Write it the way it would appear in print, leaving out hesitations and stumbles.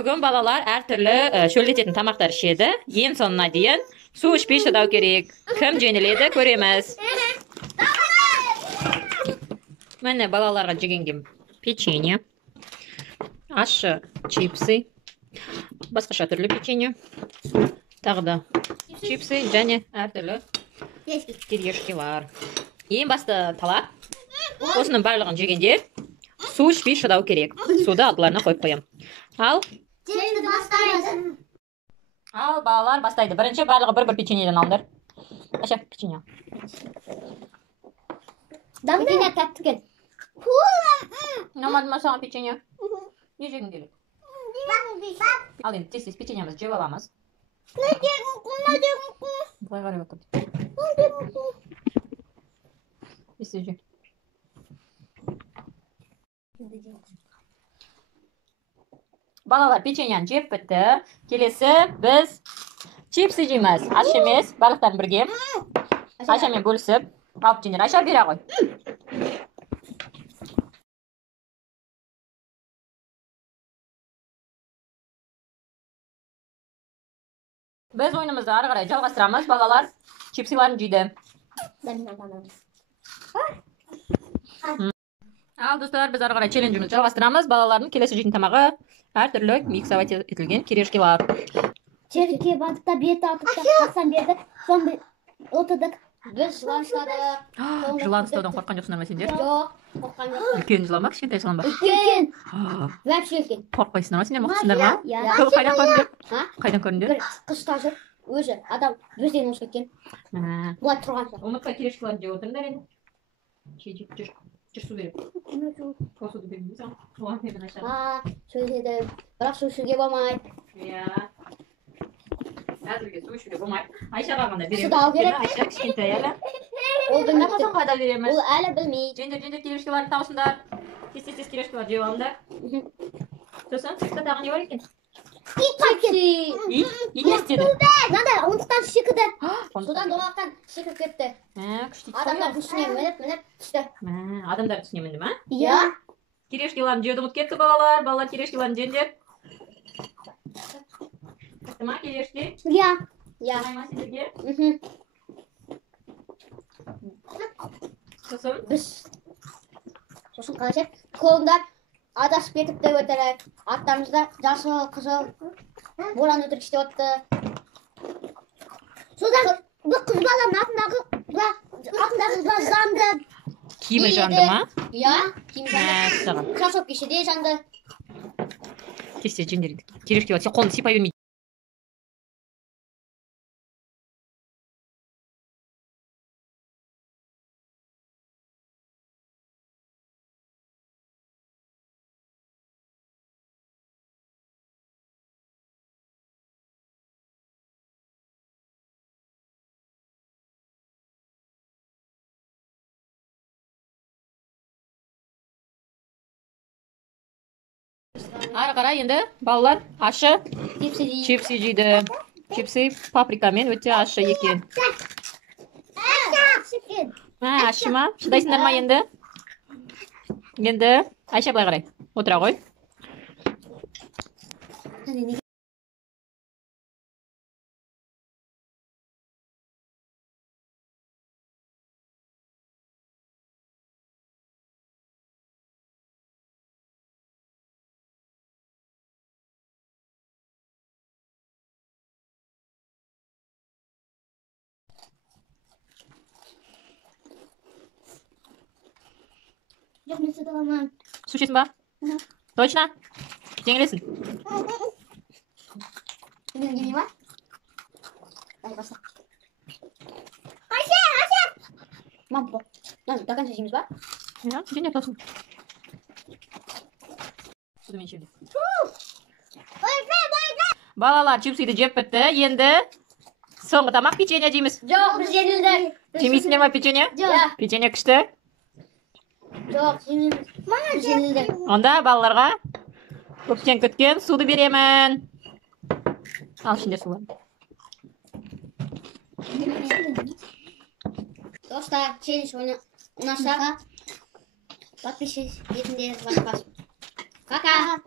Bugün balalar her türlü şölleten tamaklar işedi. Yen sonuna deyin su içpey şıdav gerek. Kim jeniledi göremiz. Mene balalarga jegengim pеченье, aşı chipsi, başka türlü pеченье. Tағы da chipsi және her türlü кириешки var. Ең басты талап осының барлығын жегенде su içpей шыдау керек. Суды алдыларына қойып қоямын. Şimdi başlayalım. Al балалар бастайды. Бірінші барлығы бір печеньеден алыңдар. Аша печенье. Печенье тәтті екен. Ұнамады ма саған печенье? Не жегің келеді? Ал енді тез печеньемізді жеп аламыз. Былай қарай отыр. Есі же. Балалар печеньені жеп бітті. Келесі біз чипсы жейміз. Аш емес, барлықтан бірге. Ашамен бөлісіп, алып жеңдер. Аша бере ғой. Biz oyunumuzda ары қарай жалғастырамыз. Балалар чипсиларын жейді. Ал достар, біз ары қарай челленджімізді жалғастырамыз. Балалардың келесі жейтін тамағы әр түрлі миксовать етілген кириешкилар. Черке батықта бет атып қасан берді. Сонда отырдық. Біз жылан ұстадық. Жылан ұстаудан қорққан жоқсыңдар ма сендер? Жоқ, қорққан жоқпын. Үлкен жылан ба, кішкентай жылан ба? Үлкен. Вообще үлкен. Қорықпайсыңдар ма сендер? Мықтысыңдар ма? Иә. Көбі қайдан көрдіңдер? Қайдан көрдіңдер? Бір қышта жүр. Өзі адам бөзден ұмытып кеткен. Бұлай тұрған соң. Ұмытпай кириешкиларын жеп отырыңдар енді. Жүр су беріп. Қол суды бермеймін саған. Оған берген Айша. Сөйледі. Бірақ су ішуге болмайды. Иә. Әзірге су ішуге болмайды. Айшаға ғана береміз. Суды алу керек. Айша кішкентай әлі. Ол білмейді. Анамасанға да береміз. Ол әлі білмейді. Жендер кириешкиларын таусыңдар. Тез кириешкиларды жеп алыңдар. Сосын цифрда тағы не бар екен? Ит не істеді? Мынандай ондықтан шикіді. Содан домалақтан шикіп кетті. Күшті Адамдар үстіне мініп түсті. Адамдар түсіне мінді ма? Иә. Кириешкиларын жеуді ұмытып кетті балалар. Балалар кириешкиларын жеңдер. Кетті ма кириешки? Иә. Жарай ма сендерге? Сосын? Біз сосын қалай қолында адасып кетіпті өтірік. Аттарымызда жасыл, қызыл, боран өтірікште отты. Содан бұл қыз баланың атындағы жанды. Киімі жанды ма? Иә, киімі жанды. Кроссовкесі де жанды. Тез жеңдер. Кириешкилар сен қолыңды сипай бермейді. Ары қарай енді балалар ашы чипси жейді. Чипси паприкамен өте ашы екен. Ашы ма? Шыдайсыңдар ма енді? Енді Айша былай қарай. Отыра ғой. Жоқ, мен сүт аламын. Су ішесің ба? Точно? Жеңілесің. Мен жемей ма? Басла. Айша! Мам, бұл. До конца жейміз ба? Иә, жеңе тосын. Суды мен ішемін. Балалар чипсиді жеп бітті. Енді соңғы тамақ печенье жейміз. Жоқ, біз жеңілдік. Жемейсіңдер ма печенье? Жоқ. Печенье күшті. Жоқ, біз жеңілдік. Онда балаларға көптен күткен суды беремін. Ал ішінде сулар. Достар, челлендж ұнаса, подписчик етіндер баспас. Пока!